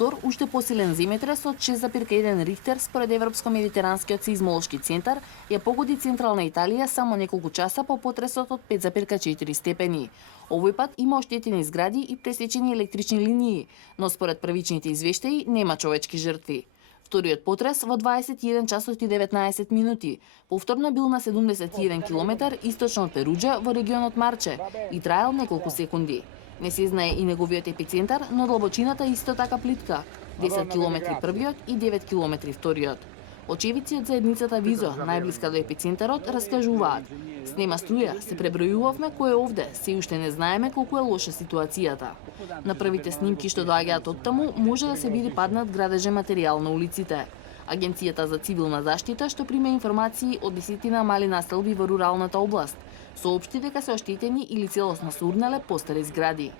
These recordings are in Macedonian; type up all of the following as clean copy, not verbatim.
втор уште посилен земјотрес од 6,1 Рихтер според Европско-медитеранскиот сеизмолошки центар ја погоди централна Италија само неколку часа по потресот од 5,4 степени. Овој пат има оштетени згради и пресечени електрични линии, но според првичните извештаи нема човечки жртви. Вториот потрес во 21 часот и 19 минути повторно бил на 71 километар источно од Перуџа во регионот Марче и траел неколку секунди. Не се знае и неговиот епицентар, но длабочината исто така плитка – 10 километри првиот и 9 километри вториот. Очевидци од заедницата Визо, најблиска до епицентарот, раскажуваат: "Снема струја, се пребројувавме кој е овде, се уште не знаеме колку е лоша ситуацијата." На првите снимки што доаѓаат од таму може да се види паднат градежен материјал на улиците. Агенцијата за цивилна заштита, што прима информации од десетина мали настелби во руралната област, соопшти дека се оштетени или целосно се урнале постари згради.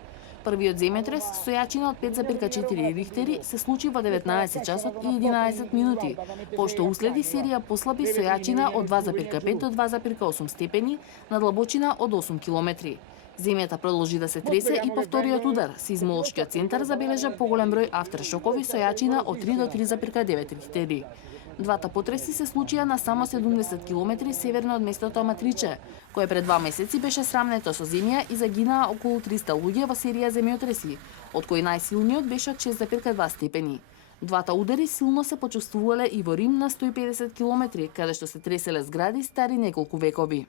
Првиот земјотрес со јачина од 5,4 Рихтери се случи во 19 часот и 11 минути, пошто уследи серија послаби со јачина од 2,5 до 2,8 степени на длабочина од 8 километри. Земјата продолжи да се тресе и по вториот удар. Сеизмолошкиот центар забележа поголем број автершокови со јачина од 3 до 3,9 Рихтери. Двата потреси се случија на само 70 километри северно од местото Аматриче, кое пред 2 месеци беше срамнето со земја и загинаа околу 300 луѓе во серија земјотреси, од кои најсилниот беше од 6,2 степени. Двата удари силно се почувствувале и во Рим на 150 километри, каде што се треселе згради стари неколку векови.